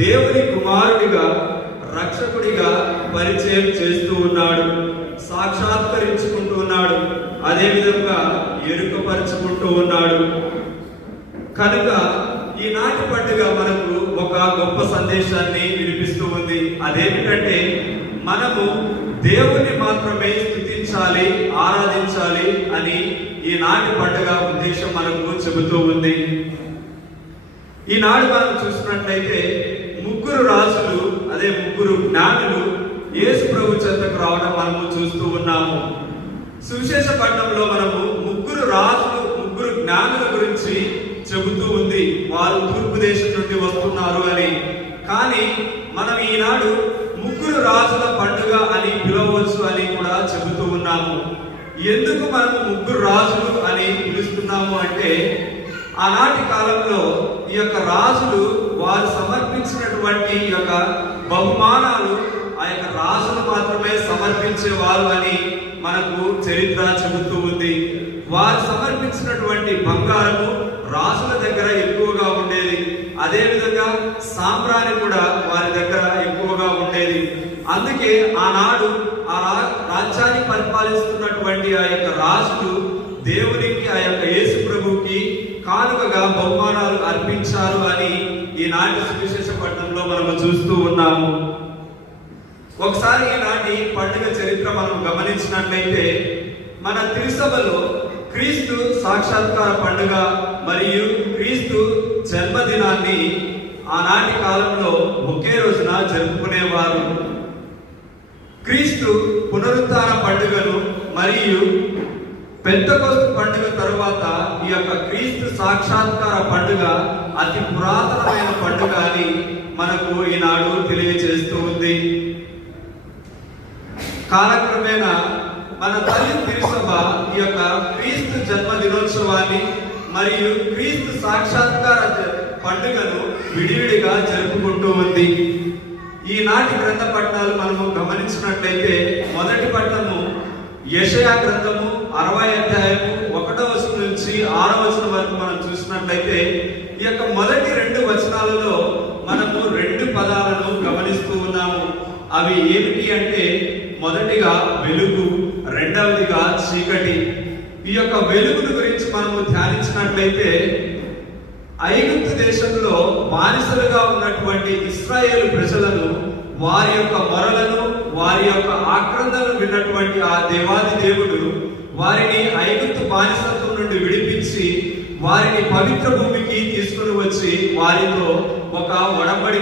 దేవుని కుమారుడిగా రక్షకుడిగా పరిచయం చేస్తూ ఉన్నాడు, సాక్షాత్కరించుకుంటూ ఉన్నాడు, అదేవిధంగా ఎరుకపరుచుకుంటూ ఉన్నాడు. కనుక ఈనాటి పండుగ మనకు ఒక గొప్ప సందేశాన్ని వినిపిస్తూ ఉంది. అదేమిటంటే మనము దేవుని మాత్రమే స్తుతించాలి, ఆరాధించాలి అని ఈనాటి పండుగ ఉద్దేశం మనకు చెబుతూ ఉంది. ఈనాడు మనం చూసినట్లయితే ముగ్గురు రాజులు, అదే ముగ్గురు జ్ఞానులు యేసు ప్రభు చెంతకు రావడం మనము చూస్తూ ఉన్నాము. సువిశేష పట్టణంలో మనము ముగ్గురు రాజులు, ముగ్గురు జ్ఞానుల గురించి చెబుతూ ఉంది. వారు తూర్పు దేశం నుండి వస్తున్నారు అని. కానీ మనం ఈనాడు ముగ్గురు రాజుల పండుగ అని పిలవచ్చు అని కూడా చెబుతూ ఉన్నాము. ఎందుకు మనము ముగ్గురు రాజులు అని పిలుస్తున్నాము అంటే, ఆనాటి కాలంలో ఈ యొక్క రాజులు వారు సమర్పించినటువంటి ఈ యొక్క బహుమానాలు ఆ యొక్క రాజులు మాత్రమే సమర్పించేవారు అని మనకు చరిత్ర చెబుతూ ఉంది. వారు సమర్పించినటువంటి బంగారము రాజుల దగ్గర ఎక్కువగా ఉండేది, అదేవిధంగా సాంబ్రాణి కూడా వారి దగ్గర ఎక్కువగా ఉండేది. అందుకే ఆనాడు ఆ రాజ్యాన్ని పరిపాలిస్తున్నటువంటి ఆ యొక్క రాజులు దేవునికి, ఆ యొక్క యేసు ప్రభుకి కానుకగా బహుమానాలు అర్పించారు అని ఈనాటి సువిశేష పట్టణంలో మనము చూస్తూ ఉన్నాము. ఒకసారి ఈనాటి పండుగ చరిత్ర మనం గమనించినట్లయితే మన తిరుసభలో క్రీస్తు సాక్షాత్కార పండుగ మరియు క్రీస్తు జన్మదినాన్ని ఆనాటి కాలంలో ఒకే రోజున జరుపుకునేవారు. క్రీస్తు పునరుత్థాన పండుగను మరియు పెంతెకోస్తు పండుగ తరువాత ఈ యొక్క క్రీస్తు సాక్షాత్కార పండుగ అతి పురాతనమైన పండుగ అని మనకు ఈనాడు తెలియజేస్తూ ఉంది. కాలక్రమేణా మన తల్లి తిరుసభ ఈ యొక్క క్రీస్తు జన్మ దినోత్సవాన్ని మరియు క్రీస్తు సాక్షాత్కార పండుగను విడివిడిగా జరుపుకుంటూ ఉంది. ఈనాటి గ్రంథ పట్టణాలు మనము గమనించినట్లయితే మొదటి పట్టణము యెషయా గ్రంథము 60వ అధ్యాయము 1వ వచనం నుంచి 6వ వచనం వరకు మనం చూసినట్లయితే ఈ యొక్క మొదటి 2 వచనాలలో మనము 2 పదాలను గమనిస్తూ ఉన్నాము. అవి ఏమిటి అంటే, మొదటిగా వెలుగు, రెండవదిగా చీకటి. ఈ యొక్క వెలుగును గురించి మనము ధ్యానించినట్లయితే ఐగుప్తు దేశంలో బానిసలుగా ఉన్నటువంటి ఇశ్రాయేలు ప్రజలను, వారి యొక్క మొరలను, వారి యొక్క ఆక్రందనను విన్నటువంటి ఆ దేవాది దేవుడు వారిని ఐగుప్తు బానిసత్వం నుండి విడిపించి వారిని పవిత్ర భూమికి తీసుకుని వచ్చి వారితో ఒక ఒడంబడి